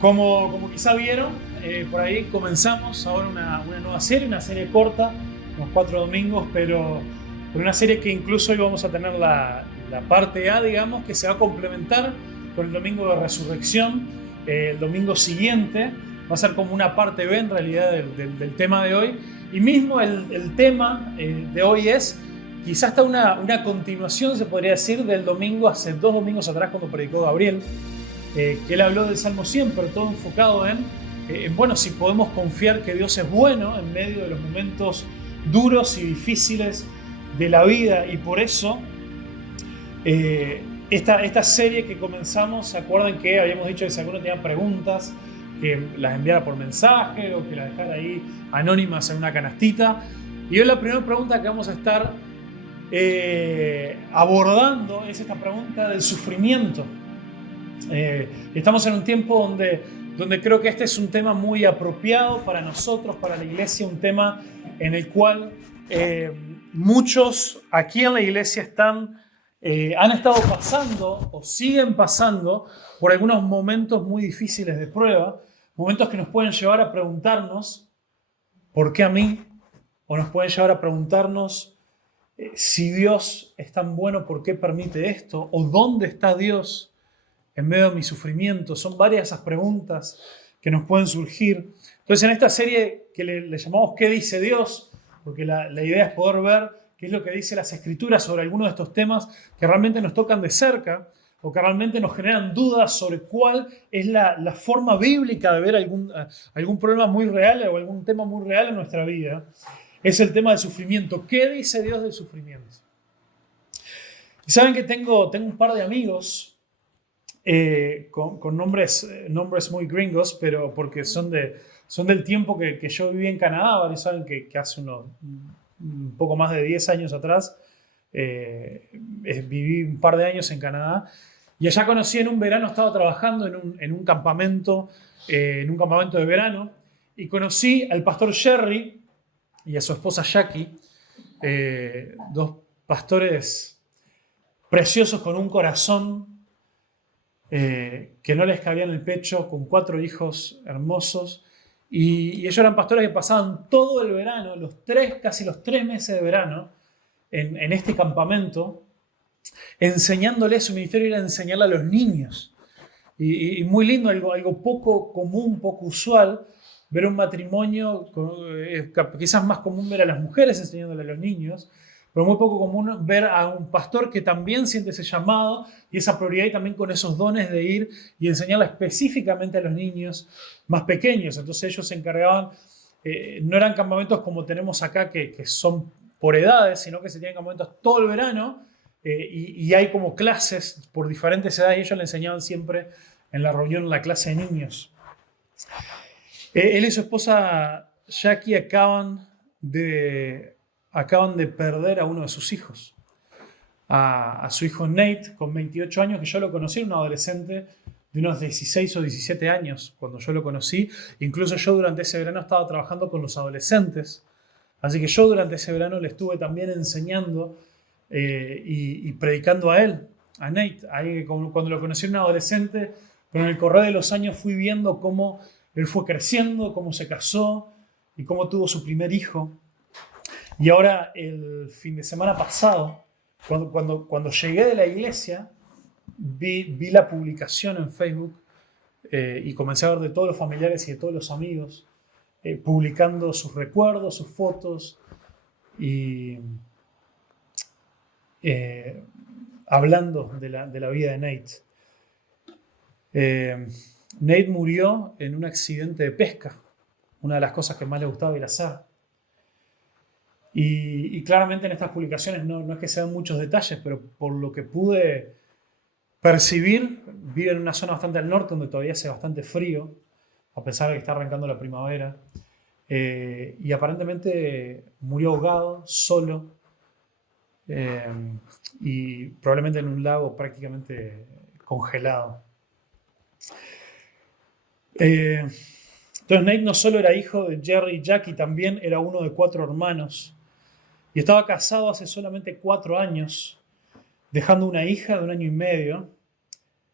Como quizá vieron, por ahí comenzamos ahora una nueva serie, una serie corta, unos 4 domingos, pero una serie que incluso hoy vamos a tener la parte A, digamos, que se va a complementar con el domingo de resurrección. El domingo siguiente va a ser como una parte B en realidad del tema de hoy. Y mismo el tema de hoy es quizás hasta una continuación, se podría decir, del domingo hace 2 domingos atrás cuando predicó Gabriel. Que él habló del Salmo 100, pero todo enfocado bueno, si podemos confiar que Dios es bueno en medio de los momentos duros y difíciles de la vida. Y por eso esta serie que comenzamos, ¿se acuerdan que habíamos dicho que si alguno tenía preguntas, que las enviara por mensaje o que las dejara ahí anónimas en una canastita? Y hoy la primera pregunta que vamos a estar abordando es esta pregunta del sufrimiento. Estamos en un tiempo donde creo que este es un tema muy apropiado para nosotros, para la iglesia, un tema en el cual muchos aquí en la iglesia han estado pasando o siguen pasando por algunos momentos muy difíciles de prueba, momentos que nos pueden llevar a preguntarnos ¿por qué a mí? O nos pueden llevar a preguntarnos si Dios es tan bueno, ¿por qué permite esto? ¿O dónde está Dios en medio de mi sufrimiento? Son varias esas preguntas que nos pueden surgir. Entonces, en esta serie que le llamamos ¿Qué dice Dios? Porque la idea es poder ver qué es lo que dice las Escrituras sobre algunos de estos temas que realmente nos tocan de cerca o que realmente nos generan dudas sobre cuál es la forma bíblica de ver algún problema muy real o algún tema muy real en nuestra vida. Es el tema del sufrimiento. ¿Qué dice Dios del sufrimiento? Y saben que tengo un par de amigos con nombres muy gringos, pero porque son del tiempo que yo viví en Canadá. ¿Vale? Saben que hace un poco más de 10 años atrás viví un par de años en Canadá, y allá conocí en un verano, estaba trabajando en un campamento de verano, y conocí al pastor Jerry y a su esposa Jackie, dos pastores preciosos con un corazón que no les cabía en el pecho, con 4 hijos hermosos. Y ellos eran pastores que pasaban todo el verano, casi los 3 meses de verano, en este campamento, enseñándoles. Su ministerio era enseñarle a los niños. Y muy lindo, algo poco común, poco usual, ver un matrimonio, quizás más común ver a las mujeres enseñándole a los niños, pero muy poco común ver a un pastor que también siente ese llamado y esa prioridad, y también con esos dones de ir y enseñarle específicamente a los niños más pequeños. Entonces ellos se encargaban, no eran campamentos como tenemos acá que son por edades, sino que se tienen campamentos todo el verano, y hay como clases por diferentes edades, y ellos le enseñaban siempre en la reunión, en la clase de niños. Él y su esposa Jackie acaban de perder a uno de sus hijos, a su hijo Nate, con 28 años, que yo lo conocí, un adolescente de unos 16 o 17 años cuando yo lo conocí. Incluso yo durante ese verano estaba trabajando con los adolescentes, así que yo durante ese verano le estuve también enseñando y predicando a él, a Nate. Ahí, cuando lo conocí, un adolescente, pero en el correr de los años fui viendo cómo él fue creciendo, cómo se casó y cómo tuvo su primer hijo. Y ahora, el fin de semana pasado, cuando llegué de la iglesia, vi la publicación en Facebook y comencé a ver de todos los familiares y de todos los amigos publicando sus recuerdos, sus fotos y hablando de la vida de Nate. Nate murió en un accidente de pesca, una de las cosas que más le gustaba ir a hacer. Y claramente en estas publicaciones no es que sean muchos detalles, pero por lo que pude percibir, vive en una zona bastante al norte donde todavía hace bastante frío, a pesar de que está arrancando la primavera. Y aparentemente murió ahogado, solo, y probablemente en un lago prácticamente congelado. Entonces Nate no solo era hijo de Jerry y Jackie, también era uno de 4 hermanos. Y estaba casado hace solamente 4 años, dejando una hija de 1 año y medio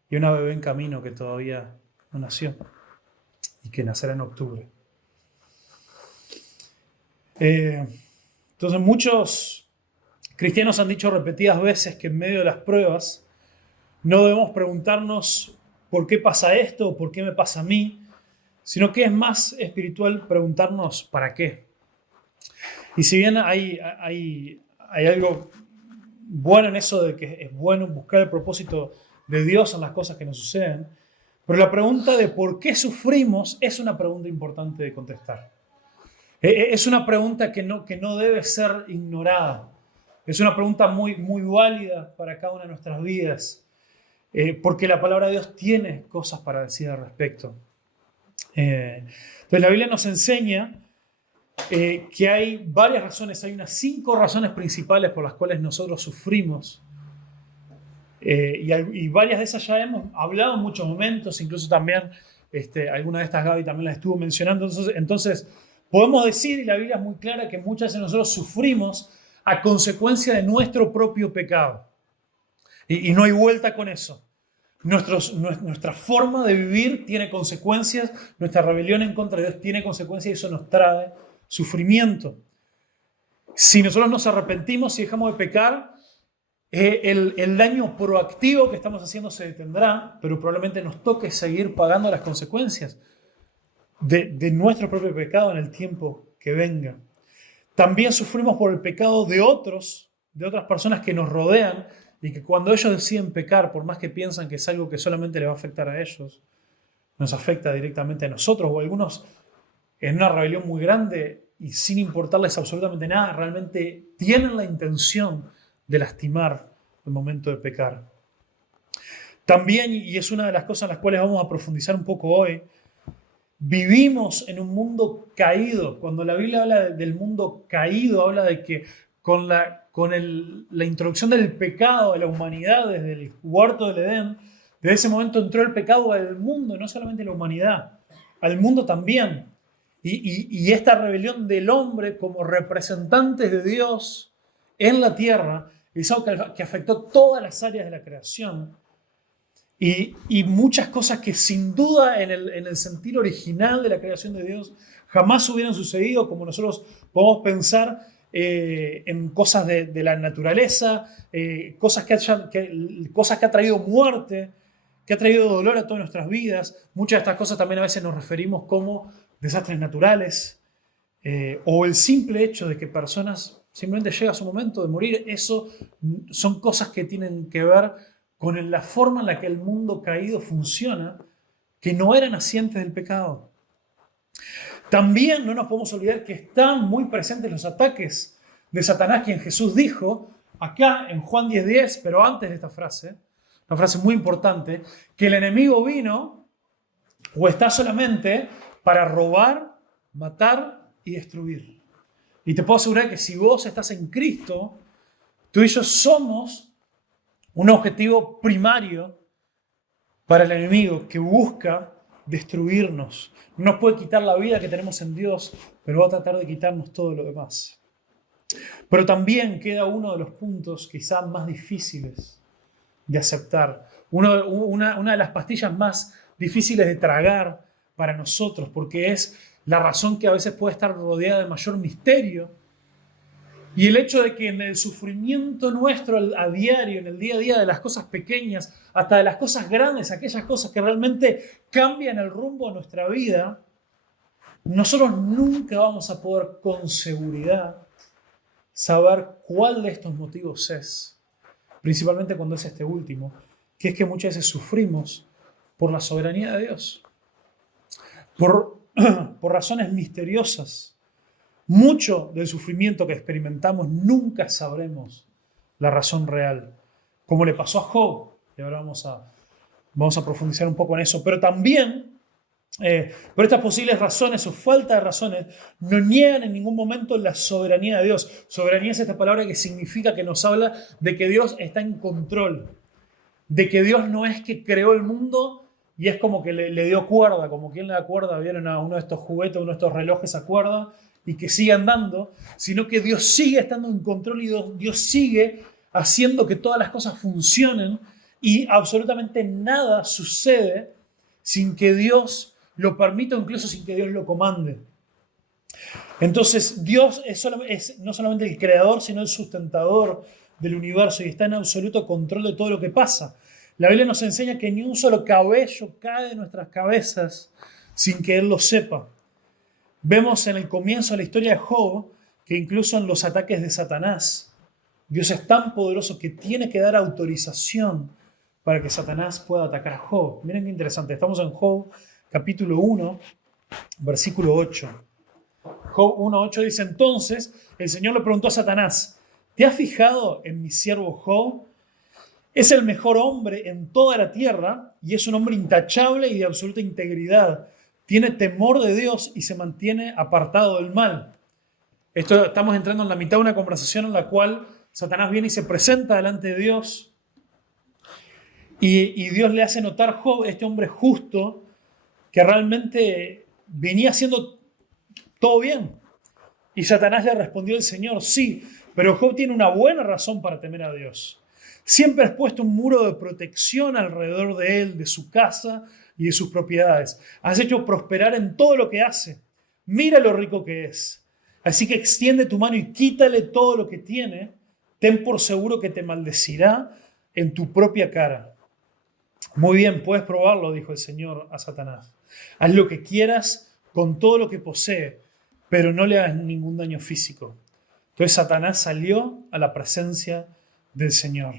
y una bebé en camino que todavía no nació. y que nacerá en octubre. Entonces muchos cristianos han dicho repetidas veces que en medio de las pruebas no debemos preguntarnos ¿por qué pasa esto? ¿O por qué me pasa a mí? Sino que es más espiritual preguntarnos ¿para qué? Y si bien hay algo bueno en eso de que es bueno buscar el propósito de Dios en las cosas que nos suceden, pero la pregunta de por qué sufrimos es una pregunta importante de contestar. Es una pregunta que no debe ser ignorada. Es una pregunta muy, muy válida para cada una de nuestras vidas, porque la palabra de Dios tiene cosas para decir al respecto. Entonces la Biblia nos enseña que hay varias razones, hay unas 5 razones principales por las cuales nosotros sufrimos. Y varias de esas ya hemos hablado en muchos momentos, incluso también alguna de estas Gaby también las estuvo mencionando. Entonces podemos decir, y la Biblia es muy clara, que muchas veces nosotros sufrimos a consecuencia de nuestro propio pecado. Y no hay vuelta con eso. Nuestra forma de vivir tiene consecuencias, nuestra rebelión en contra de Dios tiene consecuencias y eso nos trae sufrimiento. Si nosotros nos arrepentimos y dejamos de pecar, el daño proactivo que estamos haciendo se detendrá, pero probablemente nos toque seguir pagando las consecuencias de nuestro propio pecado en el tiempo que venga. También sufrimos por el pecado de otras personas que nos rodean y que cuando ellos deciden pecar, por más que piensan que es algo que solamente les va a afectar a ellos, nos afecta directamente a nosotros, o algunos en una rebelión muy grande y sin importarles absolutamente nada, realmente tienen la intención de lastimar al momento de pecar. También, y es una de las cosas en las cuales vamos a profundizar un poco hoy, vivimos en un mundo caído. Cuando la Biblia habla del mundo caído, habla de que con la introducción del pecado de la humanidad desde el huerto del Edén, desde ese momento entró el pecado al mundo, no solamente a la humanidad, al mundo también. Y esta rebelión del hombre como representantes de Dios en la tierra es algo que afectó todas las áreas de la creación. Y muchas cosas que sin duda en el sentido original de la creación de Dios jamás hubieran sucedido, como nosotros podemos pensar en cosas de la naturaleza, cosas que ha traído muerte, que ha traído dolor a todas nuestras vidas. Muchas de estas cosas también a veces nos referimos como desastres naturales, o el simple hecho de que personas simplemente llega su momento de morir. Eso son cosas que tienen que ver con la forma en la que el mundo caído funciona, que no era naciente del pecado. También no nos podemos olvidar que están muy presentes los ataques de Satanás, quien Jesús dijo acá en Juan 10:10, pero antes de esta frase, una frase muy importante, que el enemigo vino o está solamente para robar, matar y destruir. Y te puedo asegurar que si vos estás en Cristo, tú y yo somos un objetivo primario para el enemigo que busca destruirnos. No nos puede quitar la vida que tenemos en Dios, pero va a tratar de quitarnos todo lo demás. Pero también queda uno de los puntos quizás más difíciles de aceptar. Una de las pastillas más difíciles de tragar para nosotros, porque es la razón que a veces puede estar rodeada de mayor misterio. Y el hecho de que en el sufrimiento nuestro a diario, en el día a día, de las cosas pequeñas hasta de las cosas grandes, aquellas cosas que realmente cambian el rumbo de nuestra vida, nosotros nunca vamos a poder con seguridad saber cuál de estos motivos es. Principalmente cuando es este último, que es que muchas veces sufrimos por la soberanía de Dios, por razones misteriosas. Mucho del sufrimiento que experimentamos nunca sabremos la razón real, como le pasó a Job. Y ahora vamos a profundizar un poco en eso. Pero también, por estas posibles razones o falta de razones, no niegan en ningún momento la soberanía de Dios. Soberanía es esta palabra que significa, que nos habla de que Dios está en control, de que Dios no es que creó el mundo y es como que le dio cuerda, como quien le da cuerda, vieron a uno de estos juguetes, uno de estos relojes a cuerda, y que sigue andando, sino que Dios sigue estando en control y Dios sigue haciendo que todas las cosas funcionen y absolutamente nada sucede sin que Dios lo permite incluso sin que Dios lo comande. Entonces, Dios es no solamente el creador, sino el sustentador del universo y está en absoluto control de todo lo que pasa. La Biblia nos enseña que ni un solo cabello cae de nuestras cabezas sin que Él lo sepa. Vemos en el comienzo de la historia de Job que incluso en los ataques de Satanás, Dios es tan poderoso que tiene que dar autorización para que Satanás pueda atacar a Job. Miren qué interesante. Estamos en Job, capítulo 1, versículo 8. Job 1:8 dice: entonces el Señor le preguntó a Satanás: ¿te has fijado en mi siervo Job? Es el mejor hombre en toda la tierra y es un hombre intachable y de absoluta integridad. Tiene temor de Dios y se mantiene apartado del mal. Estamos entrando en la mitad de una conversación en la cual Satanás viene y se presenta delante de Dios y Dios le hace notar a Job, este hombre justo, que realmente venía haciendo todo bien. Y Satanás le respondió al Señor: sí, pero Job tiene una buena razón para temer a Dios. Siempre has puesto un muro de protección alrededor de él, de su casa y de sus propiedades. Has hecho prosperar en todo lo que hace. Mira lo rico que es. Así que extiende tu mano y quítale todo lo que tiene. Ten por seguro que te maldecirá en tu propia cara. Muy bien, puedes probarlo, dijo el Señor a Satanás. Haz lo que quieras con todo lo que posee, pero no le hagas ningún daño físico. Entonces Satanás salió a la presencia del Señor.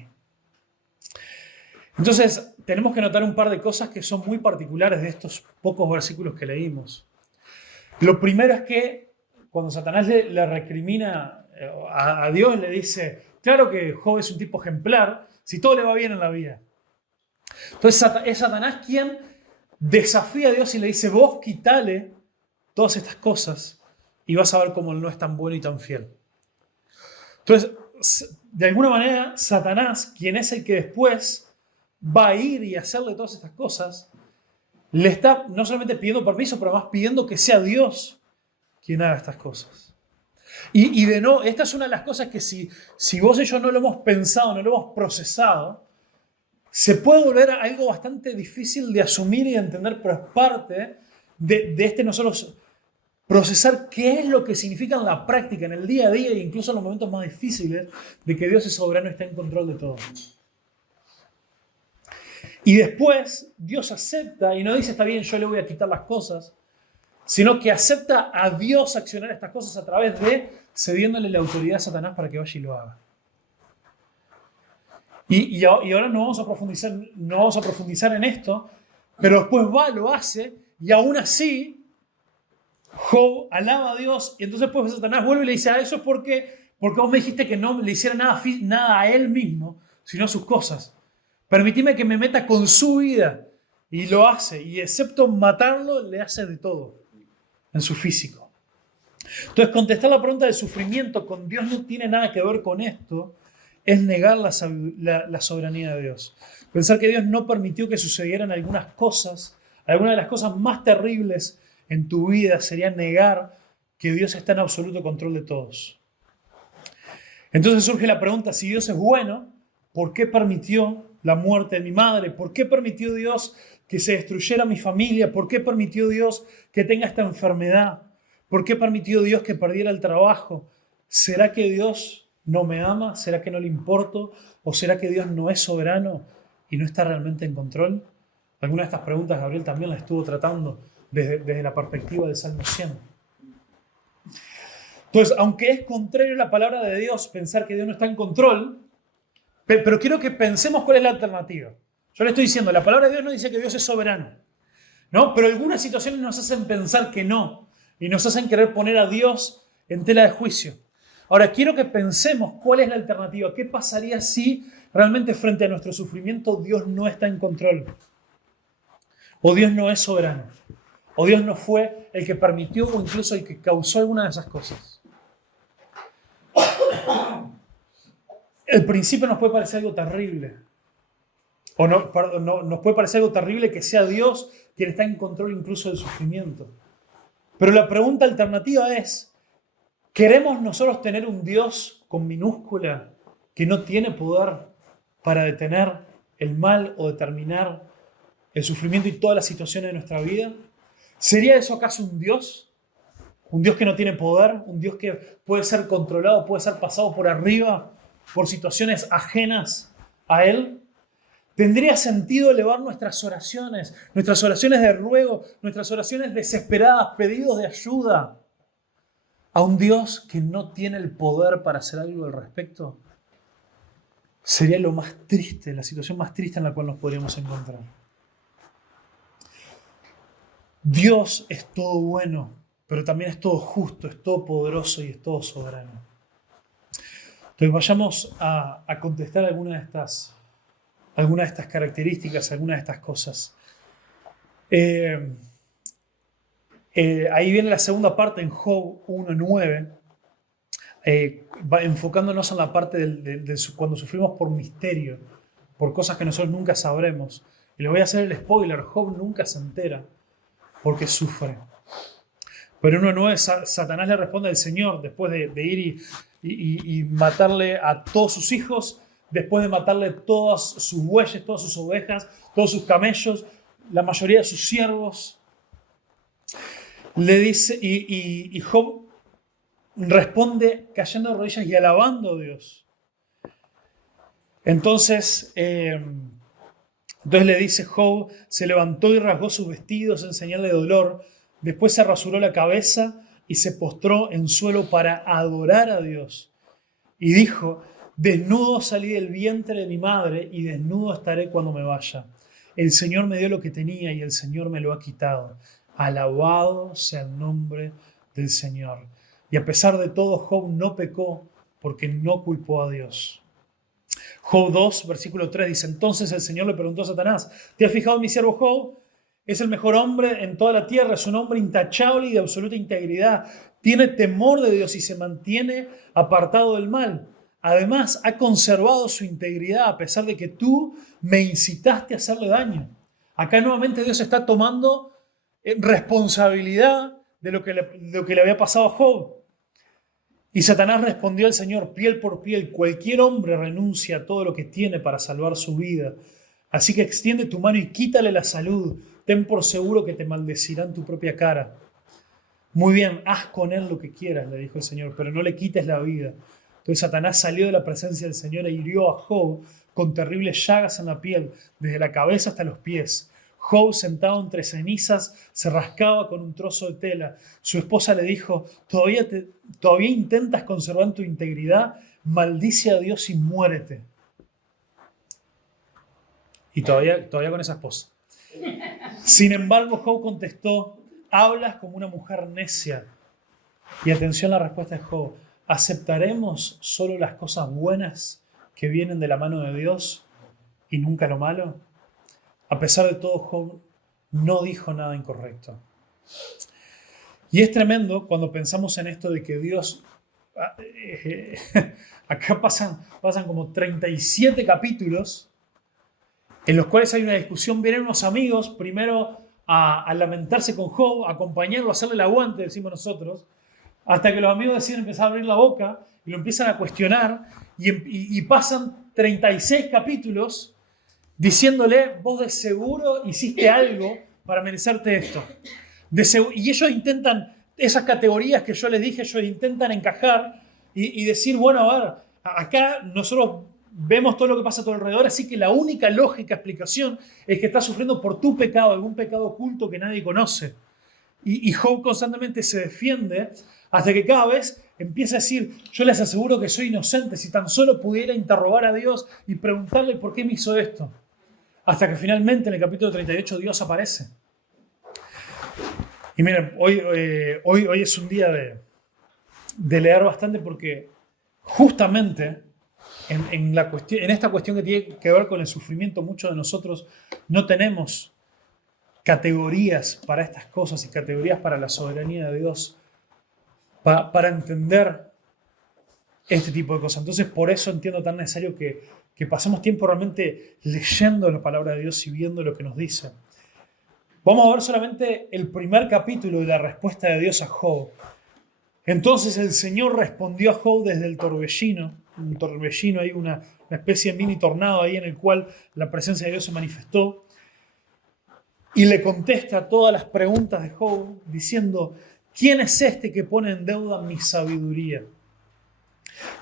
Entonces tenemos que notar un par de cosas que son muy particulares de estos pocos versículos que leímos. Lo primero es que cuando Satanás le recrimina a Dios, le dice: claro que Job es un tipo ejemplar, si todo le va bien en la vida. Entonces es Satanás quien desafía a Dios y le dice: vos quitale todas estas cosas y vas a ver cómo él no es tan bueno y tan fiel. Entonces, de alguna manera, Satanás, quien es el que después va a ir y hacerle todas estas cosas, le está no solamente pidiendo permiso, pero además pidiendo que sea Dios quien haga estas cosas. Y de nuevo, esta es una de las cosas que si vos y yo no lo hemos pensado, no lo hemos procesado, se puede volver a algo bastante difícil de asumir y de entender, pero es parte de nosotros procesar qué es lo que significa en la práctica, en el día a día e incluso en los momentos más difíciles, de que Dios es soberano y está en control de todo. Y después Dios acepta y no dice: está bien, yo le voy a quitar las cosas, sino que acepta a Dios accionar estas cosas a través de cediéndole la autoridad a Satanás para que vaya y lo haga. Y ahora no vamos a profundizar en esto, pero después va, lo hace, y aún así Job alaba a Dios, y entonces pues Satanás vuelve y le dice: eso es porque vos me dijiste que no le hiciera nada a él mismo, sino a sus cosas. Permitime que me meta con su vida. Y lo hace. Y excepto matarlo, le hace de todo en su físico. Entonces, contestar la pregunta del sufrimiento con Dios no tiene nada que ver con esto. Es negar la soberanía de Dios. Pensar que Dios no permitió que sucedieran algunas cosas, algunas de las cosas más terribles en tu vida, sería negar que Dios está en absoluto control de todos. Entonces surge la pregunta: si Dios es bueno, ¿por qué permitió la muerte de mi madre? ¿Por qué permitió Dios que se destruyera mi familia? ¿Por qué permitió Dios que tenga esta enfermedad? ¿Por qué permitió Dios que perdiera el trabajo? ¿Será que Dios no me ama? ¿Será que no le importo? ¿O será que Dios no es soberano y no está realmente en control? Algunas de estas preguntas Gabriel también las estuvo tratando desde la perspectiva del Salmo 100. Entonces, aunque es contrario a la palabra de Dios pensar que Dios no está en control, pero quiero que pensemos cuál es la alternativa. Yo le estoy diciendo, la palabra de Dios no dice que Dios es soberano, ¿no? Pero algunas situaciones nos hacen pensar que no, y nos hacen querer poner a Dios en tela de juicio. Ahora, quiero que pensemos cuál es la alternativa. ¿Qué pasaría si realmente frente a nuestro sufrimiento Dios no está en control? O Dios no es soberano. O Dios no fue el que permitió o incluso el que causó alguna de esas cosas. El principio nos puede parecer algo terrible. O nos puede parecer algo terrible que sea Dios quien está en control incluso del sufrimiento. Pero la pregunta alternativa es: ¿queremos nosotros tener un Dios con minúscula que no tiene poder para detener el mal o determinar el sufrimiento y todas las situaciones de nuestra vida? ¿Sería eso acaso un Dios? ¿Un Dios que no tiene poder? ¿Un Dios que puede ser controlado, puede ser pasado por arriba por situaciones ajenas a Él? ¿Tendría sentido elevar nuestras oraciones de ruego, nuestras oraciones desesperadas, pedidos de ayuda, a un Dios que no tiene el poder para hacer algo al respecto? Sería lo más triste, la situación más triste en la cual nos podríamos encontrar. Dios es todo bueno, pero también es todo justo, es todo poderoso y es todo soberano. Entonces vayamos a contestar algunas de estas características, algunas de estas cosas. Ahí viene la segunda parte en Job 1:9, enfocándonos en la parte de cuando sufrimos por misterio, por cosas que nosotros nunca sabremos. Y le voy a hacer el spoiler, Job nunca se entera porque sufre. Pero en 1:9 Satanás le responde al Señor después de ir y matarle a todos sus hijos, después de matarle todos sus bueyes, todas sus ovejas, todos sus camellos, la mayoría de sus siervos. Le dice, y Job responde cayendo de rodillas y alabando a Dios. Entonces le dice Job, se levantó y rasgó sus vestidos en señal de dolor, después se rasuró la cabeza y se postró en suelo para adorar a Dios. Y dijo, desnudo salí del vientre de mi madre y desnudo estaré cuando me vaya. El Señor me dio lo que tenía y el Señor me lo ha quitado. Alabado sea el nombre del Señor. Y a pesar de todo, Job no pecó porque no culpó a Dios. Job 2, versículo 3 dice, entonces el Señor le preguntó a Satanás, ¿te has fijado en mi siervo Job? Es el mejor hombre en toda la tierra, es un hombre intachable y de absoluta integridad. Tiene temor de Dios y se mantiene apartado del mal. Además, ha conservado su integridad a pesar de que tú me incitaste a hacerle daño. Acá nuevamente Dios está tomando responsabilidad de lo que le había pasado a Job. Y Satanás respondió al Señor, piel por piel, cualquier hombre renuncia a todo lo que tiene para salvar su vida. Así que extiende tu mano y quítale la salud. Ten por seguro que te maldecirán tu propia cara. Muy bien, haz con él lo que quieras, le dijo el Señor, pero no le quites la vida. Entonces Satanás salió de la presencia del Señor e hirió a Job con terribles llagas en la piel, desde la cabeza hasta los pies. Job, sentado entre cenizas, se rascaba con un trozo de tela. Su esposa le dijo, ¿todavía intentas conservar tu integridad? Maldice a Dios y muérete. Y todavía con esa esposa. Sin embargo, Job contestó, hablas como una mujer necia. Y atención a la respuesta de Job, ¿aceptaremos solo las cosas buenas que vienen de la mano de Dios y nunca lo malo? A pesar de todo, Job no dijo nada incorrecto. Y es tremendo cuando pensamos en esto de que Dios... Acá pasan como 37 capítulos en los cuales hay una discusión. Vienen unos amigos primero a lamentarse con Job, a acompañarlo, a hacerle el aguante, decimos nosotros, hasta que los amigos deciden empezar a abrir la boca y lo empiezan a cuestionar y pasan 36 capítulos diciéndole, vos de seguro hiciste algo para merecerte esto. Y ellos intentan, esas categorías que yo les dije, ellos intentan encajar y decir, bueno, a ver, acá nosotros vemos todo lo que pasa a tu alrededor, así que la única lógica explicación es que estás sufriendo por tu pecado, algún pecado oculto que nadie conoce. Y Job constantemente se defiende hasta que cada vez empieza a decir, yo les aseguro que soy inocente, si tan solo pudiera interrogar a Dios y preguntarle por qué me hizo esto. Hasta que finalmente en el capítulo 38 Dios aparece. Y miren, hoy es un día de leer bastante porque justamente en esta cuestión que tiene que ver con el sufrimiento, muchos de nosotros no tenemos categorías para estas cosas y categorías para la soberanía de Dios para entender este tipo de cosas. Entonces, por eso entiendo tan necesario que pasemos tiempo realmente leyendo la palabra de Dios y viendo lo que nos dice. Vamos a ver solamente el primer capítulo de la respuesta de Dios a Job. Entonces el Señor respondió a Job desde el torbellino. Un torbellino, hay una especie de mini tornado ahí en el cual la presencia de Dios se manifestó. y le contesta todas las preguntas de Job diciendo: ¿quién es este que pone en deuda mi sabiduría?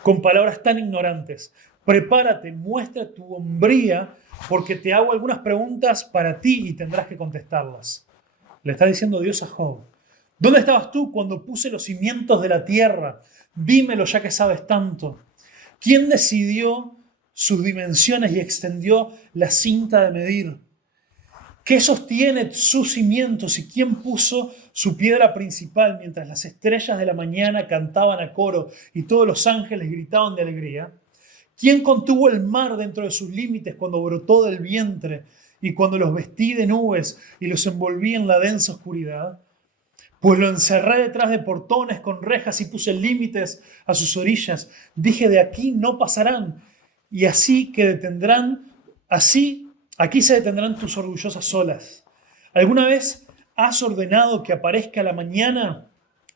Con palabras tan ignorantes. Prepárate, muestra tu hombría, porque te hago algunas preguntas para ti y tendrás que contestarlas. Le está diciendo Dios a Job. ¿Dónde estabas tú cuando puse los cimientos de la tierra? Dímelo ya que sabes tanto. ¿Quién decidió sus dimensiones y extendió la cinta de medir? ¿Qué sostiene sus cimientos y quién puso su piedra principal mientras las estrellas de la mañana cantaban a coro y todos los ángeles gritaban de alegría? ¿Quién contuvo el mar dentro de sus límites cuando brotó del vientre y cuando los vestí de nubes y los envolví en la densa oscuridad? Pues lo encerré detrás de portones con rejas y puse límites a sus orillas. Dije: de aquí no pasarán. Y así que detendrán, aquí se detendrán tus orgullosas olas. ¿Alguna vez has ordenado que aparezca la mañana?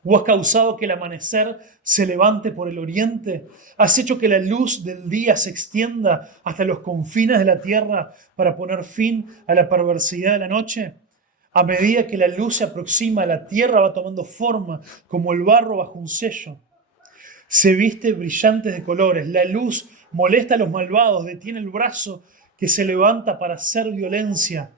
¿O has causado que el amanecer se levante por el oriente? ¿Has hecho que la luz del día se extienda hasta los confines de la tierra para poner fin a la perversidad de la noche? A medida que la luz se aproxima, la tierra va tomando forma como el barro bajo un sello. Se viste brillantes de colores. La luz molesta a los malvados, detiene el brazo que se levanta para hacer violencia.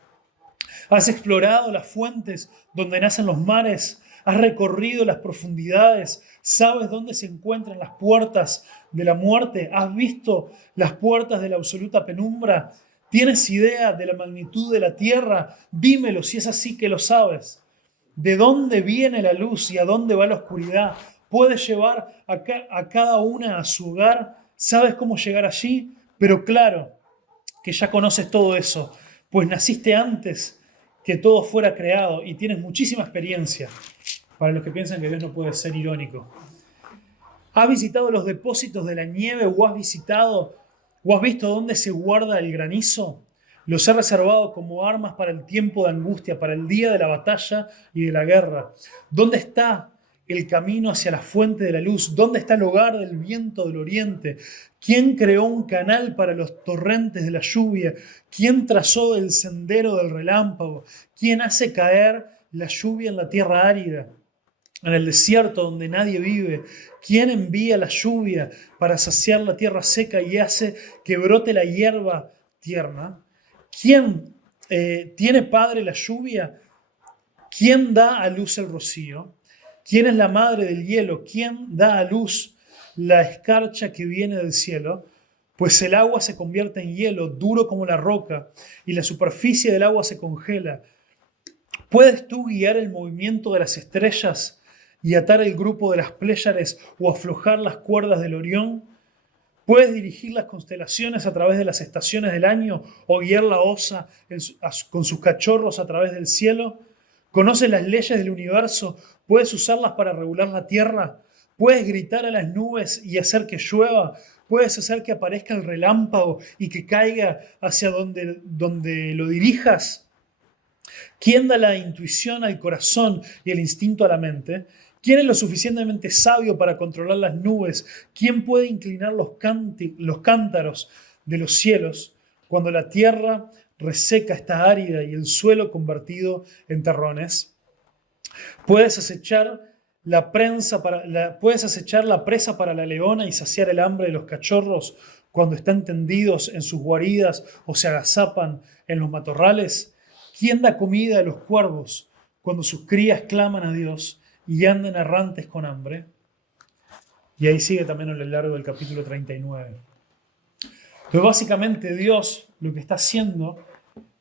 Has explorado las fuentes donde nacen los mares. Has recorrido las profundidades. ¿Sabes dónde se encuentran las puertas de la muerte? ¿Has visto las puertas de la absoluta penumbra? ¿Tienes idea de la magnitud de la tierra? Dímelo si es así que lo sabes. ¿De dónde viene la luz y a dónde va la oscuridad? ¿Puedes llevar a cada una a su hogar? ¿Sabes cómo llegar allí? Pero claro que ya conoces todo eso, pues naciste antes que todo fuera creado y tienes muchísima experiencia. Para los que piensan que Dios no puede ser irónico. ¿Has visitado los depósitos de la nieve o has visto dónde se guarda el granizo? Los he reservado como armas para el tiempo de angustia, para el día de la batalla y de la guerra. ¿Dónde está el camino hacia la fuente de la luz? ¿Dónde está el hogar del viento del oriente? ¿Quién creó un canal para los torrentes de la lluvia? ¿Quién trazó el sendero del relámpago? ¿Quién hace caer la lluvia en la tierra árida, en el desierto donde nadie vive? ¿Quién envía la lluvia para saciar la tierra seca y hace que brote la hierba tierna? ¿Quién tiene padre la lluvia? ¿Quién da a luz el rocío? ¿Quién es la madre del hielo? ¿Quién da a luz la escarcha que viene del cielo? Pues el agua se convierte en hielo, duro como la roca, y la superficie del agua se congela. ¿Puedes tú guiar el movimiento de las estrellas y atar el grupo de las Pléyades o aflojar las cuerdas del Orión? ¿Puedes dirigir las constelaciones a través de las estaciones del año o guiar la osa con sus cachorros a través del cielo? ¿Conoces las leyes del universo? ¿Puedes usarlas para regular la tierra? ¿Puedes gritar a las nubes y hacer que llueva? ¿Puedes hacer que aparezca el relámpago y que caiga hacia donde lo dirijas? ¿Quién da la intuición al corazón y el instinto a la mente? ¿Quién es lo suficientemente sabio para controlar las nubes? ¿Quién puede inclinar los cántaros de los cielos cuando la tierra reseca está árida y el suelo convertido en terrones? ¿Puedes acechar la presa para la leona y saciar el hambre de los cachorros cuando están tendidos en sus guaridas o se agazapan en los matorrales? ¿Quién da comida a los cuervos cuando sus crías claman a Dios y andan errantes con hambre? Y ahí sigue también a lo largo del capítulo 39. Entonces, básicamente, Dios lo que está haciendo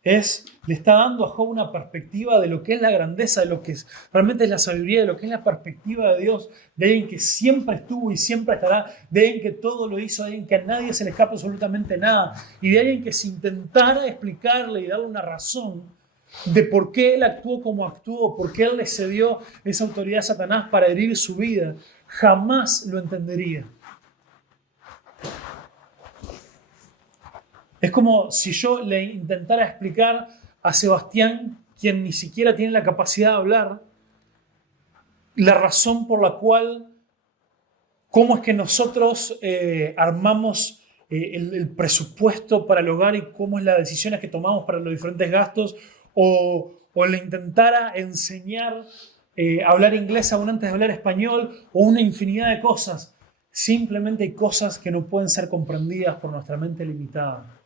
le está dando a Job una perspectiva de lo que es la grandeza, de lo que realmente es la sabiduría, de lo que es la perspectiva de Dios, de alguien que siempre estuvo y siempre estará, de alguien que todo lo hizo, de alguien que a nadie se le escapa absolutamente nada, y de alguien que si intentara explicarle y darle una razón de por qué él actuó como actuó, por qué él le cedió esa autoridad a Satanás para herir su vida, jamás lo entendería. Es como si yo le intentara explicar a Sebastián, quien ni siquiera tiene la capacidad de hablar, la razón por la cual, cómo es que nosotros armamos el presupuesto para el hogar y cómo es las decisiones que tomamos para los diferentes gastos, o o le intentara enseñar a hablar inglés aún antes de hablar español, o una infinidad de cosas. Simplemente hay cosas que no pueden ser comprendidas por nuestra mente limitada.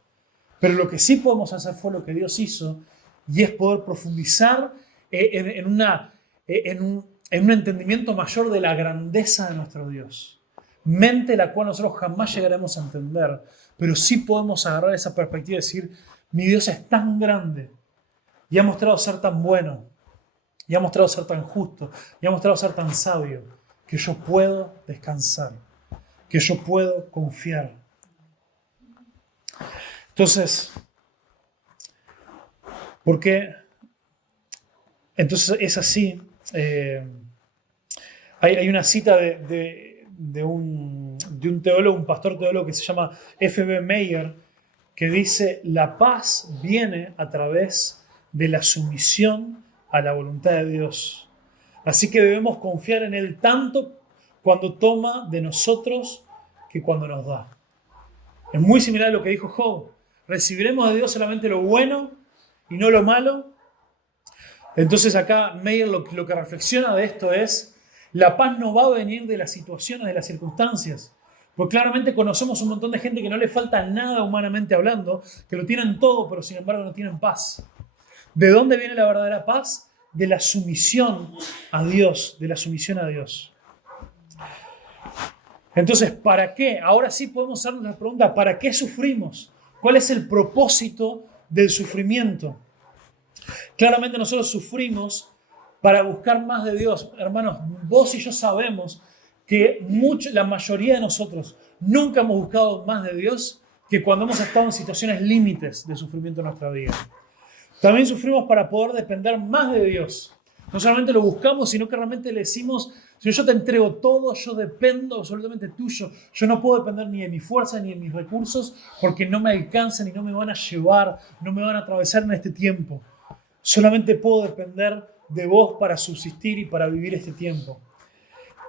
Pero lo que sí podemos hacer fue lo que Dios hizo, y es poder profundizar en un entendimiento mayor de la grandeza de nuestro Dios. Mente la cual nosotros jamás llegaremos a entender, pero sí podemos agarrar esa perspectiva y decir, mi Dios es tan grande y ha mostrado ser tan bueno, y ha mostrado ser tan justo, y ha mostrado ser tan sabio, que yo puedo descansar, que yo puedo confiar. Entonces, ¿por qué? Entonces es así. Hay una cita de un teólogo, un pastor teólogo que se llama F.B. Meyer, que dice: la paz viene a través de la sumisión a la voluntad de Dios. Así que debemos confiar en Él tanto cuando toma de nosotros que cuando nos da. Es muy similar a lo que dijo Job. ¿Recibiremos de Dios solamente lo bueno y no lo malo? Entonces acá Meyer lo que reflexiona de esto es: la paz no va a venir de las situaciones, de las circunstancias. Porque claramente conocemos un montón de gente que no le falta nada humanamente hablando, que lo tienen todo, pero sin embargo no tienen paz. ¿De dónde viene la verdadera paz? De la sumisión a Dios, de la sumisión a Dios. Entonces, ¿para qué? Ahora sí podemos hacernos la pregunta: ¿para qué sufrimos? ¿Cuál es el propósito del sufrimiento? Claramente nosotros sufrimos para buscar más de Dios. Hermanos, vos y yo sabemos que la mayoría de nosotros nunca hemos buscado más de Dios que cuando hemos estado en situaciones límites de sufrimiento en nuestra vida. También sufrimos para poder depender más de Dios. No solamente lo buscamos, sino que realmente le decimos: Señor, yo te entrego todo, yo dependo absolutamente tuyo. Yo no puedo depender ni de mi fuerza ni de mis recursos, porque no me alcanzan y no me van a llevar, no me van a atravesar en este tiempo. Solamente puedo depender de vos para subsistir y para vivir este tiempo.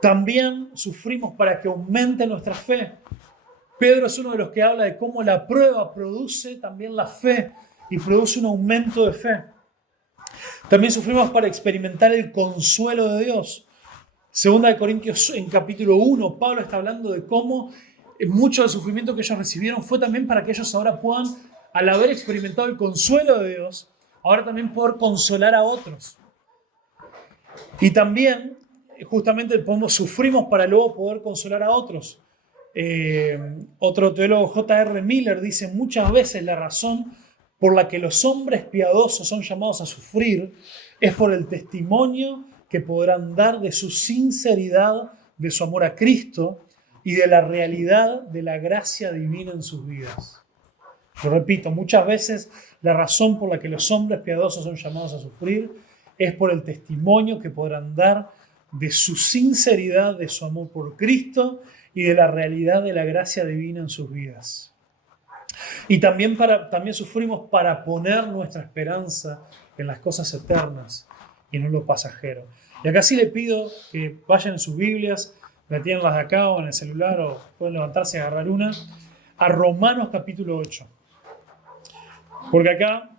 También sufrimos para que aumente nuestra fe. Pedro es uno de los que habla de cómo la prueba produce también la fe y produce un aumento de fe. También sufrimos para experimentar el consuelo de Dios. Segunda de Corintios, en capítulo 1, Pablo está hablando de cómo mucho del sufrimiento que ellos recibieron fue también para que ellos ahora puedan, al haber experimentado el consuelo de Dios, ahora también poder consolar a otros. Y también, justamente, sufrimos para luego poder consolar a otros. Otro teólogo, J.R. Miller, dice: muchas veces la razón por la que los hombres piadosos son llamados a sufrir es por el testimonio que podrán dar de su sinceridad, de su amor a Cristo y de la realidad de la gracia divina en sus vidas. Lo repito, muchas veces la razón por la que los hombres piadosos son llamados a sufrir es por el testimonio que podrán dar de su sinceridad, de su amor por Cristo y de la realidad de la gracia divina en sus vidas. Y también sufrimos para poner nuestra esperanza en las cosas eternas y no en lo pasajero. Y acá sí le pido que vayan en sus Biblias, la tienen las de acá o en el celular, o pueden levantarse y agarrar una, a Romanos capítulo 8. Porque acá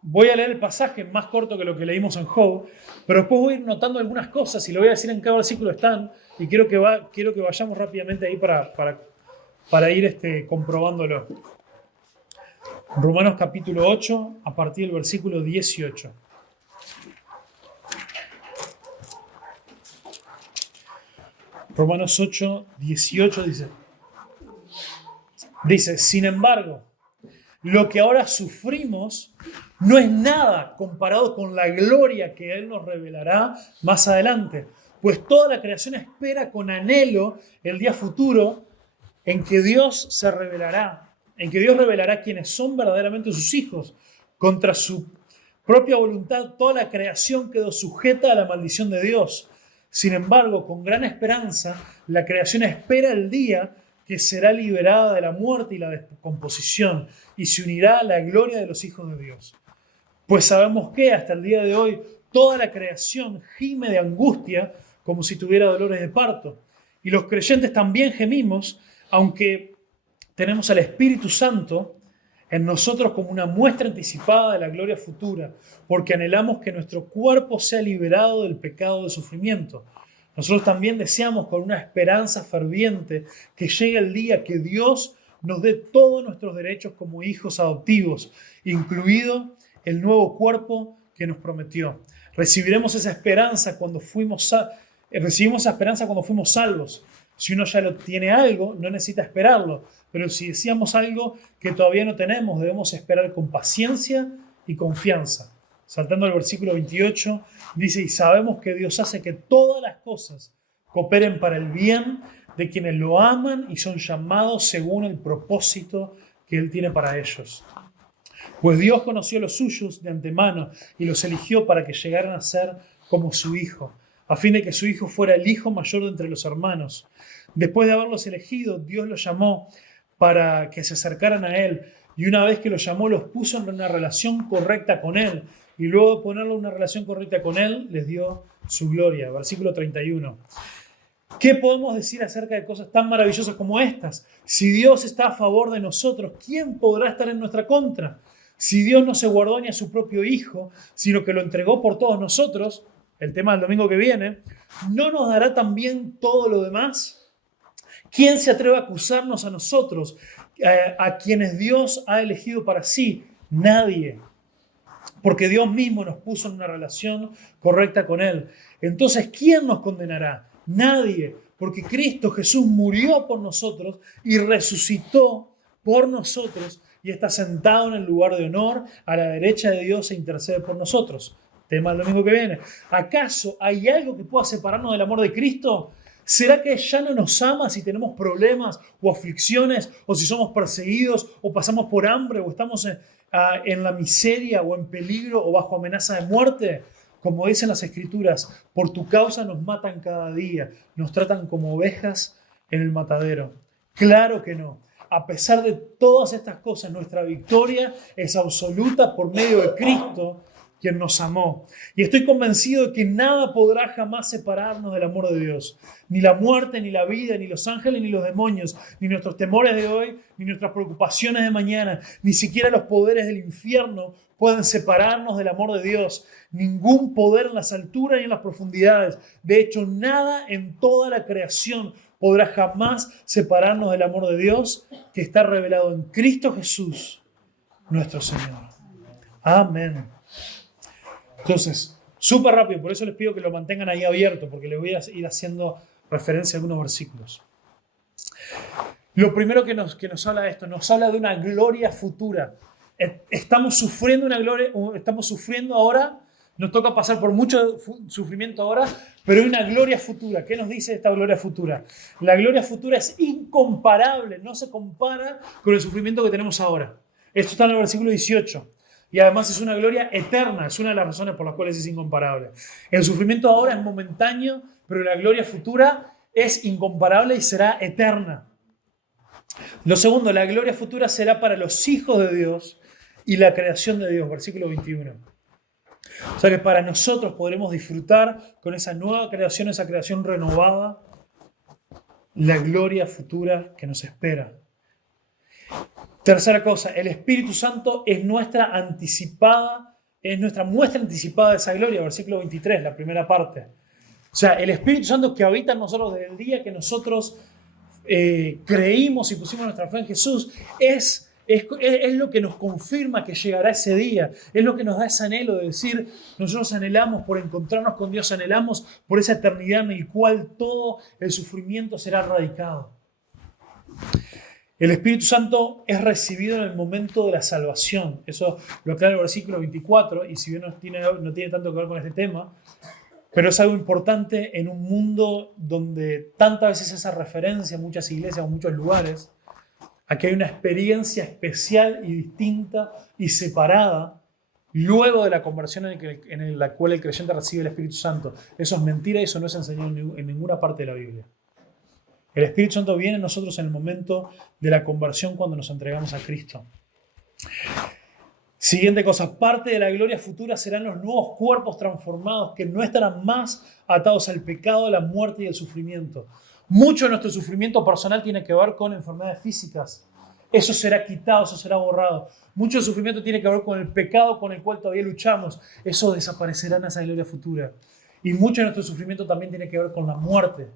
voy a leer el pasaje más corto que lo que leímos en Job, pero después voy a ir notando algunas cosas y lo voy a decir en cada versículo están, y quiero que vayamos rápidamente ahí para ir comprobándolo. Romanos capítulo 8, a partir del versículo 18. Romanos 8, 18 dice: sin embargo, lo que ahora sufrimos no es nada comparado con la gloria que Él nos revelará más adelante, pues toda la creación espera con anhelo el día futuro en que Dios se revelará, en que Dios revelará quiénes son verdaderamente sus hijos. Contra su propia voluntad, toda la creación quedó sujeta a la maldición de Dios. Sin embargo, con gran esperanza, la creación espera el día que será liberada de la muerte y la descomposición y se unirá a la gloria de los hijos de Dios. Pues sabemos que hasta el día de hoy toda la creación gime de angustia como si tuviera dolores de parto. Y los creyentes también gemimos, aunque tenemos al Espíritu Santo, en nosotros como una muestra anticipada de la gloria futura, porque anhelamos que nuestro cuerpo sea liberado del pecado del sufrimiento. Nosotros también deseamos con una esperanza ferviente que llegue el día que Dios nos dé todos nuestros derechos como hijos adoptivos, incluido el nuevo cuerpo que nos prometió. Recibimos esa esperanza cuando fuimos salvos. Si uno ya lo tiene algo, no necesita esperarlo. Pero si deseamos algo que todavía no tenemos, debemos esperar con paciencia y confianza. Saltando al versículo 28, dice, y sabemos que Dios hace que todas las cosas cooperen para el bien de quienes lo aman y son llamados según el propósito que Él tiene para ellos. Pues Dios conoció a los suyos de antemano y los eligió para que llegaran a ser como su Hijo, a fin de que su Hijo fuera el hijo mayor de entre los hermanos. Después de haberlos elegido, Dios los llamó para que se acercaran a Él, y una vez que los llamó, los puso en una relación correcta con Él, y luego de ponerlo en una relación correcta con Él, les dio su gloria. Versículo 31. ¿Qué podemos decir acerca de cosas tan maravillosas como estas? Si Dios está a favor de nosotros, ¿quién podrá estar en nuestra contra? Si Dios no se guardó ni a su propio Hijo, sino que lo entregó por todos nosotros, el tema del domingo que viene, ¿no nos dará también todo lo demás? ¿Quién se atreve a acusarnos a nosotros, a quienes Dios ha elegido para sí? Nadie. Porque Dios mismo nos puso en una relación correcta con Él. Entonces, ¿quién nos condenará? Nadie. Porque Cristo Jesús murió por nosotros y resucitó por nosotros y está sentado en el lugar de honor a la derecha de Dios e intercede por nosotros. Tema del domingo que viene. ¿Acaso hay algo que pueda separarnos del amor de Cristo? ¿Será que ya no nos ama si tenemos problemas o aflicciones, o si somos perseguidos, o pasamos por hambre, o estamos en la miseria, o en peligro, o bajo amenaza de muerte? Como dicen las Escrituras, por tu causa nos matan cada día, nos tratan como ovejas en el matadero. Claro que no. A pesar de todas estas cosas, nuestra victoria es absoluta por medio de Cristo, quien nos amó. Y estoy convencido de que nada podrá jamás separarnos del amor de Dios. Ni la muerte, ni la vida, ni los ángeles, ni los demonios, ni nuestros temores de hoy, ni nuestras preocupaciones de mañana, ni siquiera los poderes del infierno pueden separarnos del amor de Dios. Ningún poder en las alturas ni en las profundidades. De hecho, nada en toda la creación podrá jamás separarnos del amor de Dios que está revelado en Cristo Jesús, nuestro Señor. Amén. Entonces, súper rápido, por eso les pido que lo mantengan ahí abierto, porque les voy a ir haciendo referencia a algunos versículos. Lo primero que nos habla de esto, nos habla de una gloria futura. Estamos sufriendo una gloria, estamos sufriendo ahora, nos toca pasar por mucho sufrimiento ahora, pero hay una gloria futura. ¿Qué nos dice esta gloria futura? La gloria futura es incomparable, no se compara con el sufrimiento que tenemos ahora. Esto está en el versículo 18. Y además es una gloria eterna, es una de las razones por las cuales es incomparable. El sufrimiento ahora es momentáneo, pero la gloria futura es incomparable y será eterna. Lo segundo, la gloria futura será para los hijos de Dios y la creación de Dios, versículo 21. O sea que para nosotros podremos disfrutar con esa nueva creación, esa creación renovada, la gloria futura que nos espera. Tercera cosa, el Espíritu Santo es nuestra muestra anticipada de esa gloria, versículo 23, la primera parte. O sea, el Espíritu Santo que habita en nosotros desde el día que nosotros creímos y pusimos nuestra fe en Jesús, es lo que nos confirma que llegará ese día, es lo que nos da ese anhelo de decir, nosotros anhelamos por encontrarnos con Dios, anhelamos por esa eternidad en la cual todo el sufrimiento será erradicado. El Espíritu Santo es recibido en el momento de la salvación. Eso lo aclara el versículo 24, y si bien no tiene tanto que ver con este tema, pero es algo importante en un mundo donde tantas veces se hace referencia en muchas iglesias o en muchos lugares a que hay una experiencia especial y distinta y separada luego de la conversión en la cual el creyente recibe el Espíritu Santo. Eso es mentira y eso no es enseñado en ninguna parte de la Biblia. El Espíritu Santo viene a nosotros en el momento de la conversión cuando nos entregamos a Cristo. Siguiente cosa, parte de la gloria futura serán los nuevos cuerpos transformados que no estarán más atados al pecado, la muerte y el sufrimiento. Mucho de nuestro sufrimiento personal tiene que ver con enfermedades físicas. eso será quitado, eso será borrado. Mucho sufrimiento tiene que ver con el pecado con el cual todavía luchamos. Eso desaparecerá en esa gloria futura. Y mucho de nuestro sufrimiento también tiene que ver con la muerte,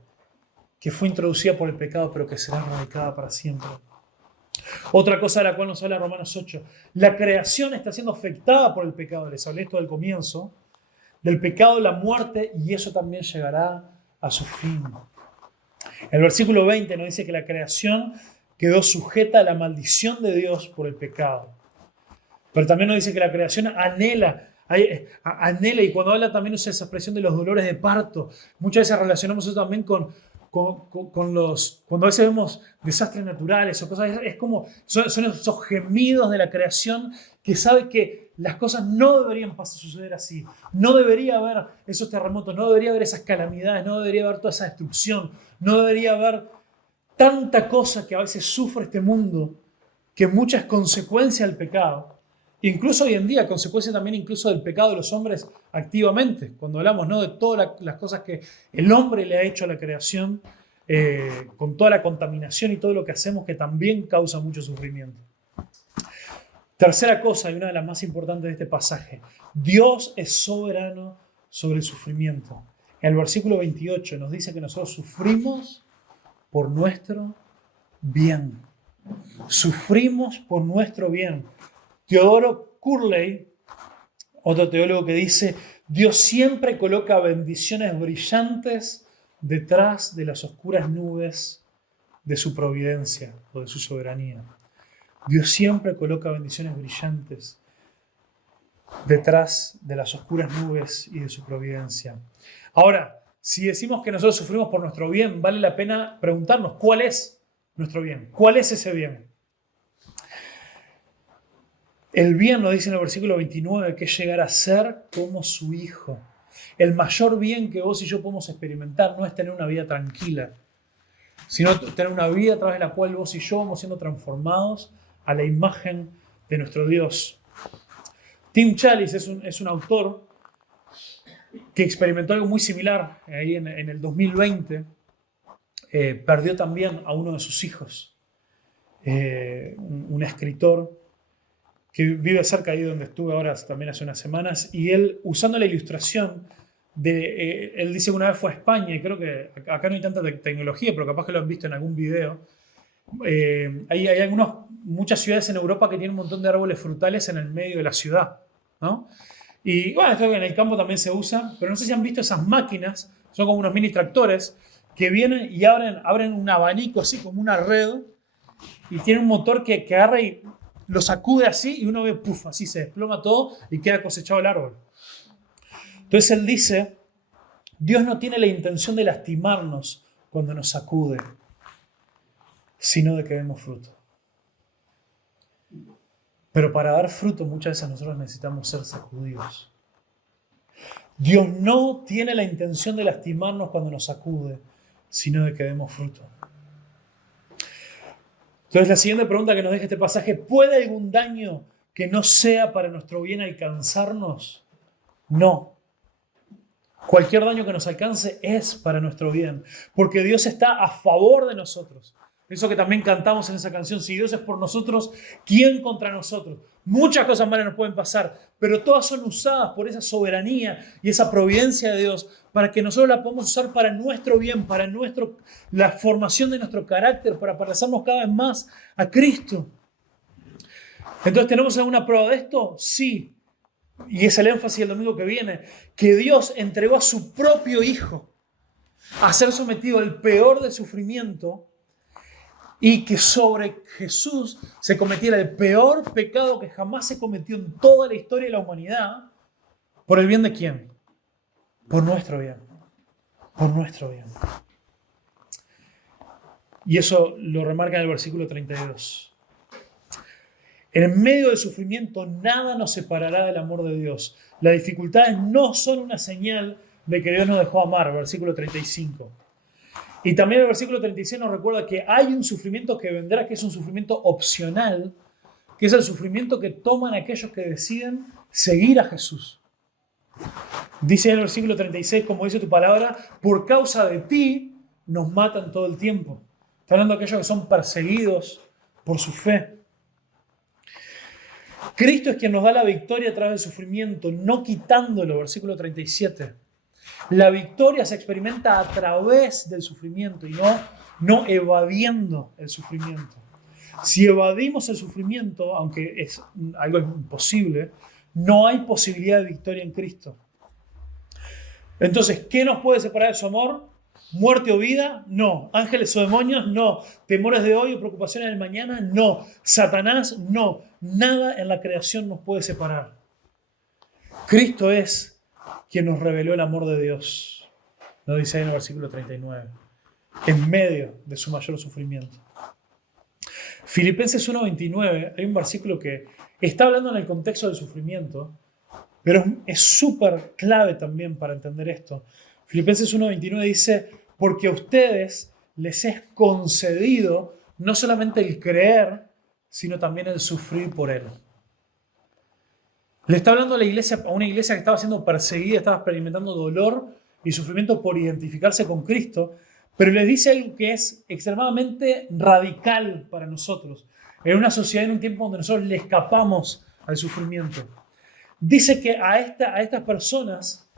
que fue introducida por el pecado, pero que será erradicada para siempre. Otra cosa de la cual nos habla Romanos 8. La creación está siendo afectada por el pecado. Les hablé esto del comienzo. Del pecado, la muerte, y eso también llegará a su fin. El versículo 20 nos dice que la creación quedó sujeta a la maldición de Dios por el pecado. Pero también nos dice que la creación anhela, y cuando habla también usa esa expresión de los dolores de parto. Muchas veces relacionamos eso también cuando a veces vemos desastres naturales o cosas, es como, son esos gemidos de la creación que sabe que las cosas no deberían suceder así. No debería haber esos terremotos, no debería haber esas calamidades, no debería haber toda esa destrucción, no debería haber tanta cosa que a veces sufre este mundo, que mucha es consecuencia del pecado. Incluso hoy en día, consecuencia también incluso del pecado de los hombres activamente. Cuando hablamos, ¿no?, de todas las cosas que el hombre le ha hecho a la creación, con toda la contaminación y todo lo que hacemos que también causa mucho sufrimiento. Tercera cosa, y una de las más importantes de este pasaje. Dios es soberano sobre el sufrimiento. En el versículo 28 nos dice que nosotros sufrimos por nuestro bien. Sufrimos por nuestro bien. Theodore Curley, otro teólogo, que dice: Dios siempre coloca bendiciones brillantes detrás de las oscuras nubes de su providencia o de su soberanía. Dios siempre coloca bendiciones brillantes detrás de las oscuras nubes y de su providencia. Ahora, si decimos que nosotros sufrimos por nuestro bien, vale la pena preguntarnos cuál es nuestro bien. ¿Cuál es ese bien? El bien, nos dice en el versículo 29, que es llegar a ser como su Hijo. El mayor bien que vos y yo podemos experimentar no es tener una vida tranquila, sino tener una vida a través de la cual vos y yo vamos siendo transformados a la imagen de nuestro Dios. Tim Challies es un autor que experimentó algo muy similar ahí en el 2020. Perdió también a uno de sus hijos, un escritor que vive cerca de ahí donde estuve ahora también hace unas semanas, y él, usando la ilustración él dice que una vez fue a España, y creo que acá no hay tanta tecnología, pero capaz que lo han visto en algún video. Hay muchas ciudades en Europa que tienen un montón de árboles frutales en el medio de la ciudad, ¿no? Y bueno, esto en el campo también se usa, pero no sé si han visto esas máquinas, son como unos mini tractores que vienen y abren un abanico así como una red, y tienen un motor que agarra y lo sacude así, y uno ve, puff, así se desploma todo y queda cosechado el árbol. Entonces él dice: Dios no tiene la intención de lastimarnos cuando nos sacude, sino de que demos fruto. Pero para dar fruto muchas veces nosotros necesitamos ser sacudidos. Dios no tiene la intención de lastimarnos cuando nos sacude, sino de que demos fruto. Entonces la siguiente pregunta que nos deja este pasaje: ¿puede algún daño que no sea para nuestro bien alcanzarnos? No. Cualquier daño que nos alcance es para nuestro bien, porque Dios está a favor de nosotros. Eso que también cantamos en esa canción: si Dios es por nosotros, ¿quién contra nosotros? Muchas cosas malas nos pueden pasar, pero todas son usadas por esa soberanía y esa providencia de Dios para que nosotros la podamos usar para nuestro bien, para la formación de nuestro carácter, para parecernos cada vez más a Cristo. Entonces, ¿tenemos alguna prueba de esto? Sí. Y es el énfasis del domingo que viene, que Dios entregó a su propio Hijo a ser sometido al peor del sufrimiento, y que sobre Jesús se cometiera el peor pecado que jamás se cometió en toda la historia de la humanidad. ¿Por el bien de quién? Por nuestro bien. Por nuestro bien. Y eso lo remarca en el versículo 32. En medio del sufrimiento nada nos separará del amor de Dios. Las dificultades no son una señal de que Dios nos dejó amar, versículo 35. Y también el versículo 36 nos recuerda que hay un sufrimiento que vendrá, que es un sufrimiento opcional, que es el sufrimiento que toman aquellos que deciden seguir a Jesús. Dice en el versículo 36, como dice tu palabra: por causa de ti nos matan todo el tiempo. Está hablando de aquellos que son perseguidos por su fe. Cristo es quien nos da la victoria a través del sufrimiento, no quitándolo, versículo 37. La victoria se experimenta a través del sufrimiento y no evadiendo el sufrimiento. Si evadimos el sufrimiento, aunque es algo imposible, no hay posibilidad de victoria en Cristo. Entonces, ¿qué nos puede separar de su amor? ¿Muerte o vida? No. ¿Ángeles o demonios? No. ¿Temores de hoy o preocupaciones del mañana? No. ¿Satanás? No. Nada en la creación nos puede separar. Cristo es quien nos reveló el amor de Dios. Lo dice ahí en el versículo 39. En medio de su mayor sufrimiento. Filipenses 1:29, hay un versículo que está hablando en el contexto del sufrimiento, pero es súper clave también para entender esto. Filipenses 1:29 dice, porque a ustedes les es concedido no solamente el creer, sino también el sufrir por él. Le está hablando a una iglesia que estaba siendo perseguida, estaba experimentando dolor y sufrimiento por identificarse con Cristo, pero les dice algo que es extremadamente radical para nosotros, en una sociedad, en un tiempo donde nosotros le escapamos al sufrimiento. Dice que a estas personas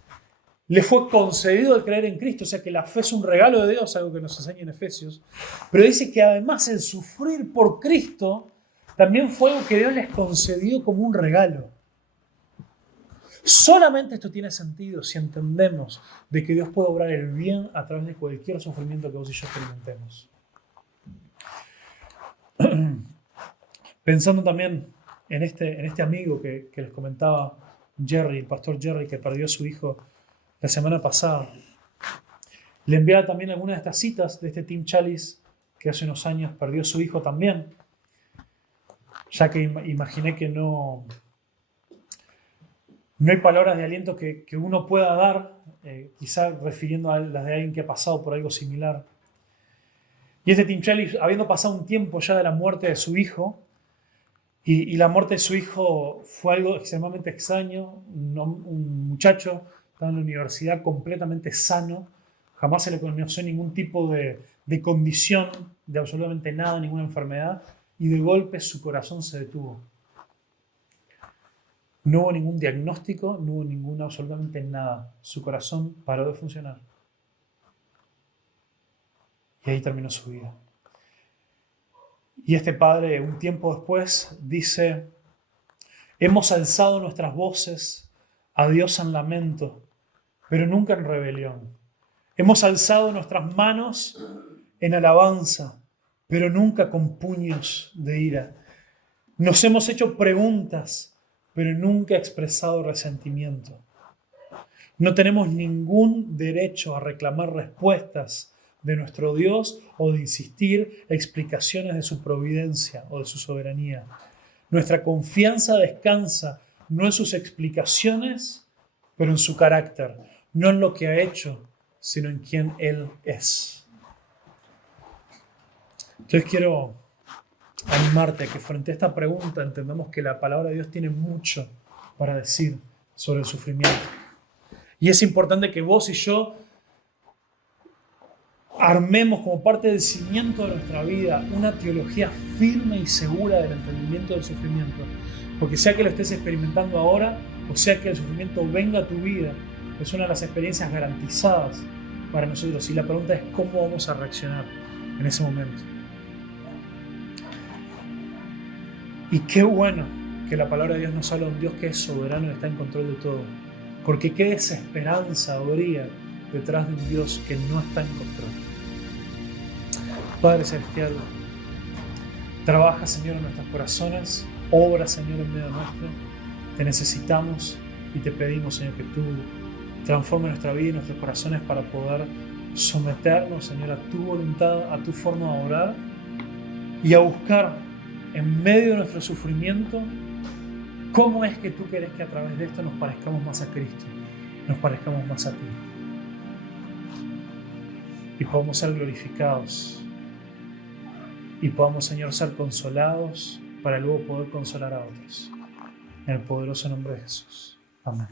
le fue concedido el creer en Cristo, o sea que la fe es un regalo de Dios, algo que nos enseña en Efesios, pero dice que además el sufrir por Cristo también fue algo que Dios les concedió como un regalo. Solamente esto tiene sentido si entendemos de que Dios puede obrar el bien a través de cualquier sufrimiento que vos y yo experimentemos. Pensando también en este amigo que les comentaba, Jerry, el pastor Jerry, que perdió a su hijo la semana pasada. Le enviaba también algunas de estas citas de este Tim Challies, que hace unos años perdió a su hijo también, ya que imaginé que no hay palabras de aliento que uno pueda dar, quizás refiriendo a las de alguien que ha pasado por algo similar. Y este Tim Challies, habiendo pasado un tiempo ya de la muerte de su hijo, y la muerte de su hijo fue algo extremadamente extraño, un muchacho estaba en la universidad completamente sano, jamás se le conoció ningún tipo de condición, de absolutamente nada, ninguna enfermedad, y de golpe su corazón se detuvo. No hubo ningún diagnóstico, no hubo absolutamente nada. Su corazón paró de funcionar. Y ahí terminó su vida. Y este padre, un tiempo después, dice, hemos alzado nuestras voces a Dios en lamento, pero nunca en rebelión. Hemos alzado nuestras manos en alabanza, pero nunca con puños de ira. Nos hemos hecho preguntas, pero nunca expresado resentimiento. No tenemos ningún derecho a reclamar respuestas de nuestro Dios o de insistir explicaciones de su providencia o de su soberanía. Nuestra confianza descansa no en sus explicaciones, pero en su carácter, no en lo que ha hecho, sino en quien Él es. Entonces quiero animarte a que frente a esta pregunta entendamos que la palabra de Dios tiene mucho para decir sobre el sufrimiento. Y es importante que vos y yo armemos como parte del cimiento de nuestra vida una teología firme y segura del entendimiento del sufrimiento. Porque sea que lo estés experimentando ahora o sea que el sufrimiento venga a tu vida, es una de las experiencias garantizadas para nosotros. Y la pregunta es cómo vamos a reaccionar en ese momento. Y qué bueno que la palabra de Dios nos habla de un Dios que es soberano y está en control de todo. Porque qué desesperanza habría detrás de un Dios que no está en control. Padre Celestial, trabaja, Señor, en nuestros corazones, obra, Señor, en medio nuestro. Te necesitamos y te pedimos, Señor, que tú transformes nuestra vida y nuestros corazones para poder someternos, Señor, a tu voluntad, a tu forma de orar y a buscar en medio de nuestro sufrimiento cómo es que tú querés que a través de esto nos parezcamos más a Cristo, nos parezcamos más a ti y podamos ser glorificados y podamos, Señor, ser consolados para luego poder consolar a otros. En el poderoso nombre de Jesús. Amén.